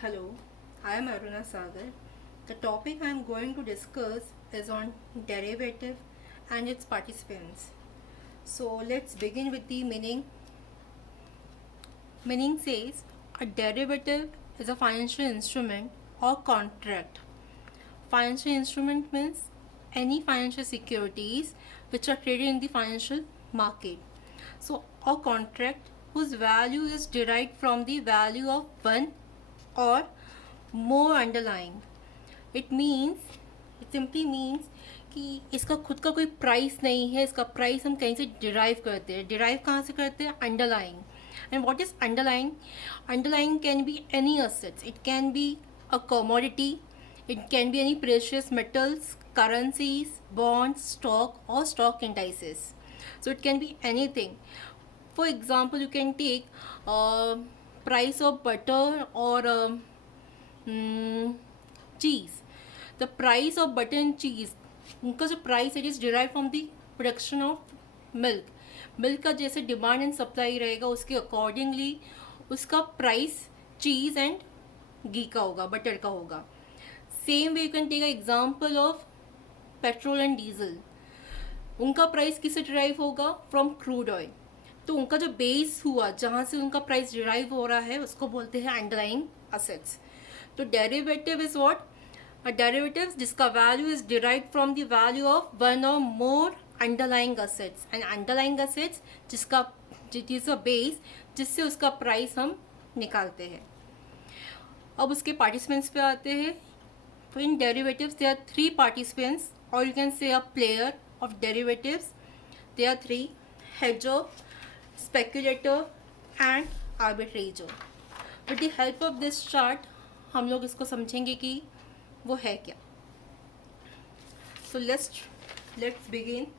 Hello, I am Aruna Sagar. The topic I am going to discuss is on derivative and its participants. So let's begin with the meaning. Meaning says a derivative is a financial instrument or contract. Financial instrument means any financial securities which are traded in the financial market. So a contract whose value is derived from the value of one or more underlying. It simply means कि इसका खुद का कोई price नहीं है, इसका price हम कहीं से डिराइव करते हैं. डिराइव कहाँ से करते हैं? Underlying. And what is underlying? Underlying can be any assets. It can be a commodity, it can be any precious metals, currencies, bonds, stock or stock indices. So it can be anything. For example, you can take price of butter or cheese. The price of butter and cheese, उनका जो price है, it is derive from the production of milk. Milk का जैसे demand and supply रहेगा उसके accordingly उसका price cheese and घी का होगा, बटर का होगा. Same way you can take a example of petrol and diesel. उनका प्राइस किससे डिराइव होगा? From crude oil. तो उनका जो बेस हुआ जहाँ से उनका प्राइस डिराइव हो रहा है उसको बोलते हैं अंडरलाइंग असेट्स. तो derivative is what? A derivative जिसका value is derive from the value of one और more underlying assets. And underlying assets जिसका इज अ बेस जिससे उसका प्राइस हम निकालते हैं. अब उसके पार्टिसिपेंट्स पे आते हैं. तो in derivatives there are three participants, or you can say a player of derivatives. There are three: hedger, speculator and arbitrator. With the help of this chart हम लोग इसको समझेंगे कि वो है क्या. So let's begin.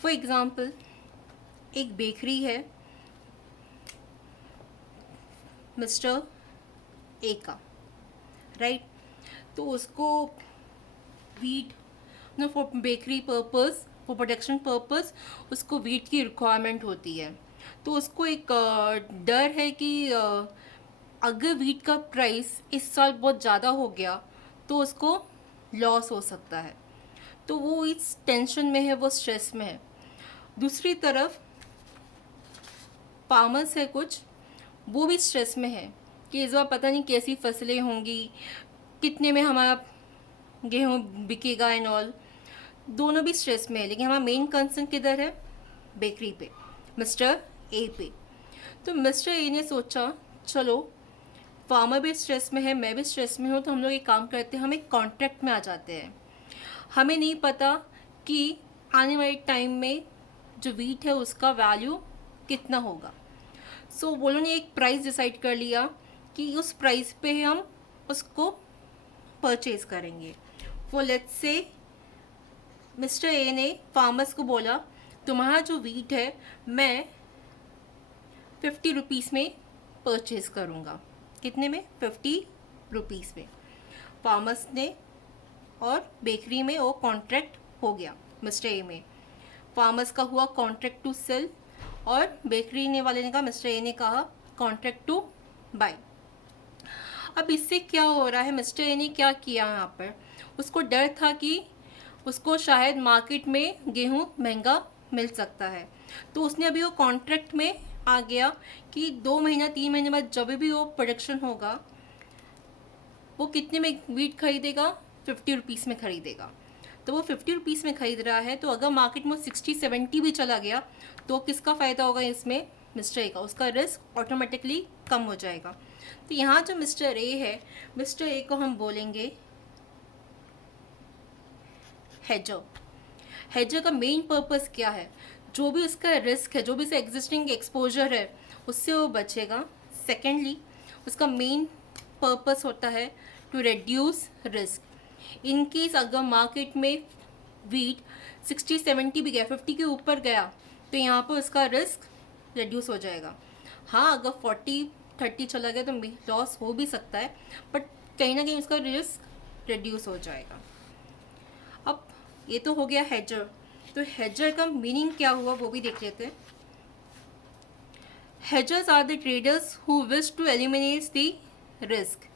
For example, एक bakery है मिस्टर ए का, राइट. तो उसको wheat no for bakery purpose, for production purpose उसको वीट की रिक्वायरमेंट होती है. तो उसको एक डर है कि अगर वीट का प्राइस इस साल बहुत ज़्यादा हो गया तो उसको लॉस हो सकता है. तो वो इस टेंशन में है, वो स्ट्रेस में है. दूसरी तरफ फार्मर्स है कुछ, वो भी स्ट्रेस में है कि इस बार पता नहीं कैसी फसलें होंगी, कितने में हमारा गेहूँ बिकेगा एंड ऑल. दोनों भी स्ट्रेस में है, लेकिन हमारा मेन कंसर्न किधर है? बेकरी पे, मिस्टर ए पे. तो मिस्टर ए ने सोचा चलो फार्मर भी स्ट्रेस में है, मैं भी स्ट्रेस में हूँ, तो हम लोग एक काम करते हैं, हम एक कॉन्ट्रैक्ट में आ जाते हैं. हमें नहीं पता कि आने वाले टाइम में जो वीट है उसका वैल्यू कितना होगा. सो वो लोगों ने एक प्राइस डिसाइड कर लिया कि उस प्राइस पे हम उसको परचेज करेंगे. वो लेट्स से मिस्टर ए ने फार्मर्स को बोला तुम्हारा जो वीट है मैं 50 रुपीज़ में परचेज करूँगा. कितने में? 50 रुपीज़ में. फार्मर्स ने और बेकरी में वो कॉन्ट्रैक्ट हो गया मिस्टर ए में. फार्मर्स का हुआ कॉन्ट्रैक्ट टू सेल और बेकरी ने वाले ने कहा, मिस्टर ए ने कहा कॉन्ट्रैक्ट टू बाय. अब इससे क्या हो रहा है? मिस्टर ए ने क्या किया यहाँ पर? उसको डर था कि उसको शायद मार्केट में गेहूँ महंगा मिल सकता है. तो उसने अभी वो कॉन्ट्रैक्ट में आ गया कि 2 महीना 3 महीने बाद जब भी वो प्रोडक्शन होगा वो कितने में वीट खरीदेगा? 50 रुपीज़ में खरीदेगा. तो वो 50 रुपीज़ में खरीद रहा है. तो अगर मार्केट में 60-70 भी चला गया तो किसका फ़ायदा होगा इसमें? मिस्टर ए का. उसका रिस्क ऑटोमेटिकली कम हो जाएगा. तो यहाँ जो मिस्टर ए है, मिस्टर ए को हम बोलेंगे हेजर. हेजर का मेन पर्पस क्या है? जो भी उसका रिस्क है, जो भी उसका एग्जिस्टिंग एक्सपोजर है उससे वो बचेगा. सेकेंडली उसका मेन पर्पस होता है to reduce risk. In case अगर मार्केट में वीट 60-70 भी गया, 50 के ऊपर गया, तो यहाँ पर उसका रिस्क रिड्यूस हो जाएगा. हाँ, अगर 40-30 चला गया तो लॉस हो भी सकता है, बट कहीं ना कहीं उसका रिस्क रिड्यूस हो जाएगा. अब ये तो हो गया हेजर. तो हेजर का मीनिंग क्या हुआ वो भी देख लेते हैं. Hedgers are the traders who wish to eliminate the risk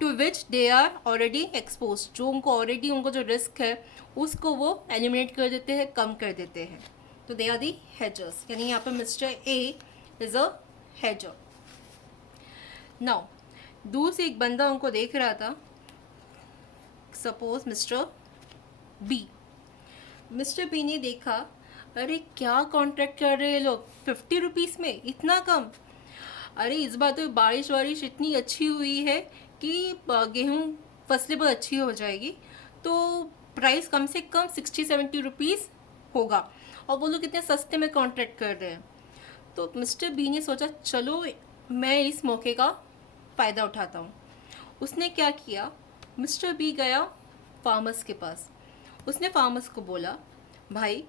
to which they are already expose, जो उनको ऑलरेडी उनको जो रिस्क है उसको वो एलिमिनेट कर देते हैं, कम कर देते हैं. तो दे आर दी हेजर्स, यानी यहाँ पर मिस्टर ए इज अ हेजर. नाउ दूर से एक बंदा उनको देख रहा था, suppose mister B. Mister B ने देखा, अरे क्या कॉन्ट्रैक्ट कर रहे हैं लोग 50 रुपीज़ में, इतना कम. अरे इस बार तो बारिश वारिश इतनी अच्छी हुई है कि गेहूँ फसलें बहुत अच्छी हो जाएगी, तो प्राइस कम से कम 60-70 रुपीज़ होगा, और वो लोग कितने सस्ते में कॉन्ट्रैक्ट कर रहे हैं. तो मिस्टर बी ने सोचा चलो मैं इस मौके का फ़ायदा उठाता हूँ. उसने क्या किया, मिस्टर बी गया फार्मर्स के पास. उसने फार्मर्स को बोला, भाई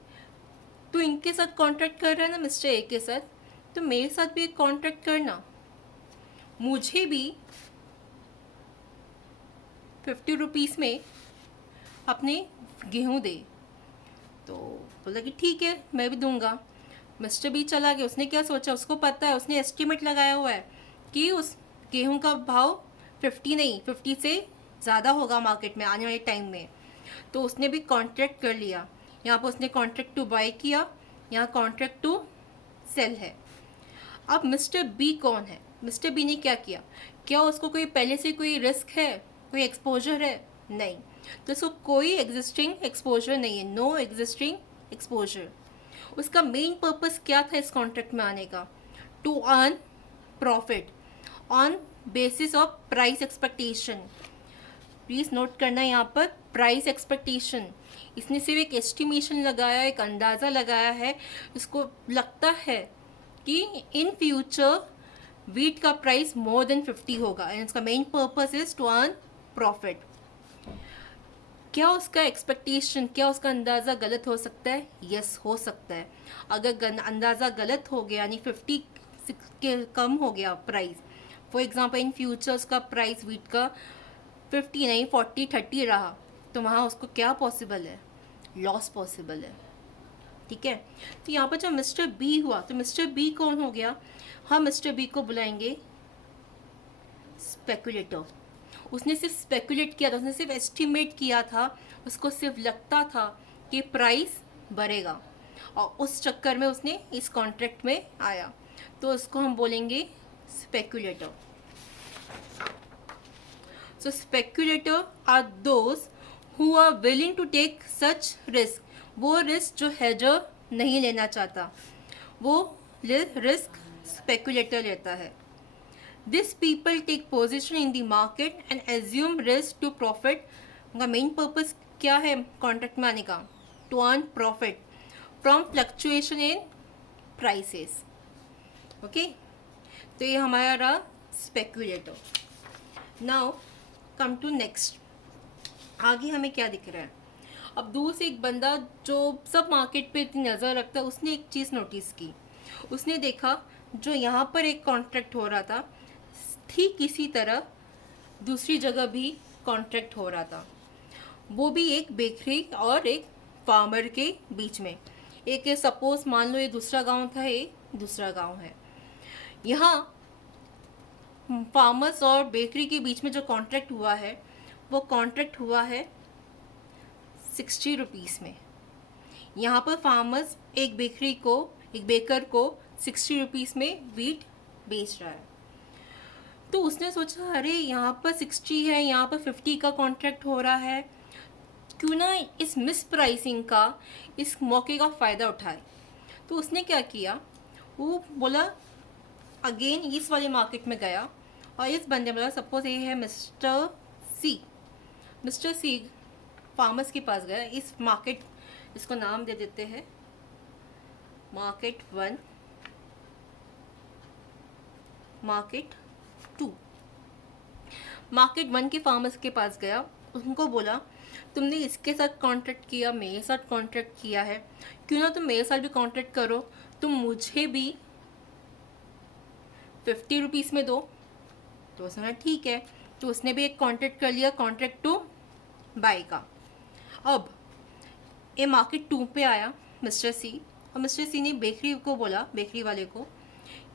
तू इनके साथ कॉन्ट्रैक्ट कर रहा है ना मिस्टर ए के साथ, तो मेरे साथ भी एक कॉन्ट्रैक्ट करना, मुझे भी 50 रुपीज़ में अपने गेहूँ दे. तो बोला कि ठीक है मैं भी दूंगा. मिस्टर बी चला गया. उसने क्या सोचा, उसको पता है, उसने एस्टिमेट लगाया हुआ है कि उस गेहूं का भाव 50 नहीं 50 से ज़्यादा होगा मार्केट में आने वाले टाइम में. तो उसने भी कॉन्ट्रैक्ट कर लिया. यहाँ पर उसने कॉन्ट्रैक्ट टू बाय किया, यहाँ कॉन्ट्रैक्ट टू सेल है. अब मिस्टर बी कौन है, मिस्टर बी ने क्या किया, क्या उसको कोई पहले से कोई रिस्क है, कोई एक्सपोजर है, नहीं. तो उसको कोई एग्जिस्टिंग एक्सपोजर नहीं है, नो एग्जिस्टिंग एक्सपोजर. उसका मेन पर्पस क्या था इस कॉन्ट्रैक्ट में आने का, to earn profit on basis of price expectation. Please note करना यहाँ पर प्राइस एक्सपेक्टेशन. इसने सिर्फ एक एस्टिमेशन लगाया, एक अंदाज़ा लगाया है. इसको लगता है कि इन फ्यूचर वीट का प्राइस मोर देन 50 होगा, एंड इसका main purpose is to earn profit. क्या उसका एक्सपेक्टेशन, क्या उसका अंदाज़ा गलत हो सकता है? यस हो सकता है. अगर अंदाज़ा गलत हो गया, यानी 50 के कम हो गया price, for example in future उसका प्राइस वीट का 50 नहीं 40-30 रहा, तो वहाँ उसको क्या पॉसिबल है, लॉस पॉसिबल है. ठीक है. तो यहाँ पर जब मिस्टर बी हुआ, तो मिस्टर बी कौन हो गया, हम मिस्टर बी को बुलाएंगे स्पेकुलेटर. उसने सिर्फ स्पेकुलेट किया था, उसने सिर्फ एस्टिमेट किया था, उसको सिर्फ लगता था कि प्राइस बढ़ेगा, और उस चक्कर में उसने इस कॉन्ट्रैक्ट में आया. तो उसको हम बोलेंगे speculator. So speculator are those who are willing to take such risk. वो रिस्क जो हेजर नहीं लेना चाहता, वो रिस्क स्पेकुलेटर लेता है. These people take position in the market and assume risk to profit. उनका मेन पर्पस क्या है कॉन्ट्रैक्ट में आने का, to earn profit from fluctuation in prices. Okay, तो ये हमारा रहा speculator. Now come to next. आगे हमें क्या दिख रहा है, अब दूर से एक बंदा जो सब मार्केट पे इतनी नज़र रखता है, उसने एक चीज़ नोटिस की. उसने देखा जो यहाँ पर एक कॉन्ट्रैक्ट हो रहा था, ठीक इसी तरह दूसरी जगह भी कॉन्ट्रैक्ट हो रहा था. वो भी एक बेकरी और एक फार्मर के बीच में. एक सपोज मान लो ये दूसरा गांव था, ये दूसरा गांव है. यहाँ फार्मर्स और बेकरी के बीच में जो कॉन्ट्रैक्ट हुआ है, वो कॉन्ट्रैक्ट हुआ है 60 रुपीज़ में. यहाँ पर फार्मर्स एक बेकर को 60 रुपीज़ में वीट बेच रहा है. तो उसने सोचा अरे यहाँ पर 60 है, यहाँ पर 50 का कॉन्ट्रैक्ट हो रहा है, क्यों ना इस मिस प्राइसिंग का, इस मौके का फ़ायदा उठाए. तो उसने क्या किया, वो बोला अगेन इस वाले मार्केट में गया, और इस बंदे बोला सपोज ये है मिस्टर सी फार्मर्स के पास गया. इस मार्केट, इसको नाम दे देते हैं मार्केट 1, मार्केट 2. मार्केट 1 के फार्मर्स के पास गया, उनको बोला तुमने इसके साथ कॉन्ट्रैक्ट किया, मेरे साथ कॉन्ट्रैक्ट किया है, क्यों ना तुम मेरे साथ भी कॉन्ट्रैक्ट करो, तुम मुझे भी 50 रुपीज़ में दो. तो उसने ठीक है. तो उसने भी एक कॉन्ट्रैक्ट कर लिया, कॉन्ट्रैक्ट टू बाय का. अब ये मार्केट 2 पे आया मिस्टर सी, और मिस्टर सी ने बेकरी को बोला, बेकरी वाले को,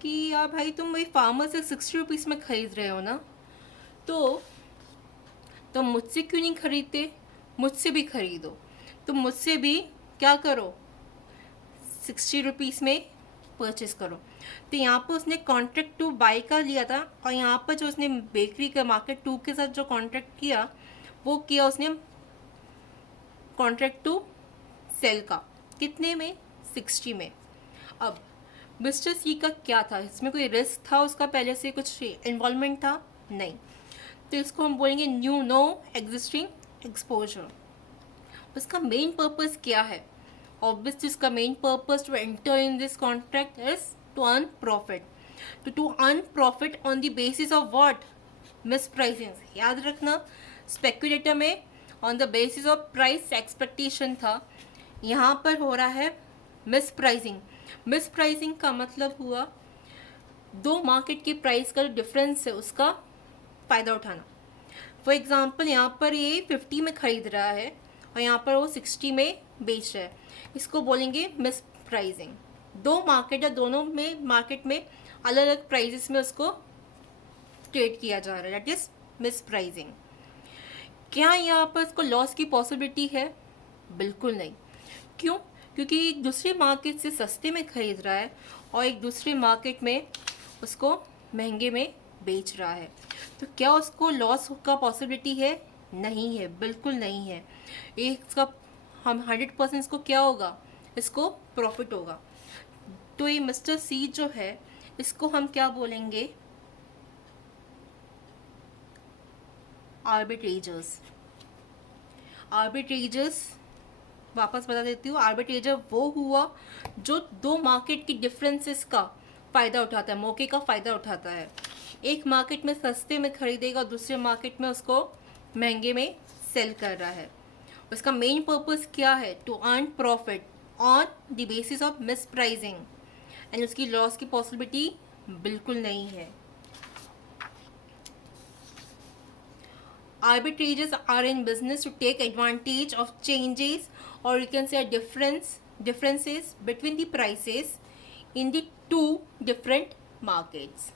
कि यार भाई तुम वही फार्मर से 60 रुपीज़ में ख़रीद रहे हो ना, तो तुम मुझसे क्यों नहीं खरीदते, मुझसे भी खरीदो। तुम मुझसे भी क्या करो, 60 रुपीज़ में परचेस करो। तो यहाँ पर उसने कॉन्ट्रैक्ट टू बाई का लिया था, और यहाँ पर जो उसने बेकरी का मार्केट 2 के साथ जो कॉन्ट्रैक्ट किया, वो किया उसने कॉन्ट्रैक्ट टू सेल का। कितने में, 60 में। अब मिस्टर सी का क्या था, इसमें कोई रिस्क था उसका, पहले से कुछ इन्वॉल्वमेंट था, नहीं। तो इसको हम बोलेंगे न्यू, नो एग्जिस्टिंग एक्सपोजर। उसका मेन पर्पस क्या है, ऑब्वियसली उसका main purpose to enter in this contract is to earn profit. तो to earn profit on the basis of what, mispricing. याद रखना, स्पेक्यूलेटर में on the basis of price expectation था, यहाँ पर हो रहा है मिस प्राइसिंग। मिस प्राइसिंग का मतलब हुआ दो मार्केट की प्राइस का जो डिफरेंस है उसका फ़ायदा उठाना। फॉर एग्जांपल यहाँ पर ये 50 में ख़रीद रहा है और यहाँ पर वो 60 में बेच रहा है, इसको बोलेंगे मिस प्राइसिंग। दो मार्केट या दोनों में मार्केट में अलग अलग प्राइजेस में उसको ट्रेड किया जा रहा है, दैट इज मिस प्राइसिंग। क्या यहाँ पर इसको लॉस की पॉसिबिलिटी है, बिल्कुल नहीं। क्यों, क्योंकि एक दूसरे मार्केट से सस्ते में ख़रीद रहा है और एक दूसरे मार्केट में उसको महंगे में बेच रहा है। तो क्या उसको लॉस का पॉसिबिलिटी है, नहीं है, बिल्कुल नहीं है। एक इसका हम 100% इसको क्या होगा, इसको प्रॉफिट होगा। तो ये मिस्टर सी जो है, इसको हम क्या बोलेंगे, आर्बिट्रेजर्स। आर्बिट्रेजर्स वापस बता देती हूँ, आर्बिट्रेजर वो हुआ जो दो मार्केट की डिफरेंसेस का फ़ायदा उठाता है, मौके का फ़ायदा उठाता है। एक मार्केट में सस्ते में खरीदेगा और दूसरे मार्केट में उसको महंगे में सेल कर रहा है। उसका मेन पर्पस क्या है, to earn profit on the basis of mispricing, and उसकी लॉस की पॉसिबिलिटी बिल्कुल नहीं है। Arbitrages are in business to take advantage of changes, or you can say differences between the prices in the two different markets.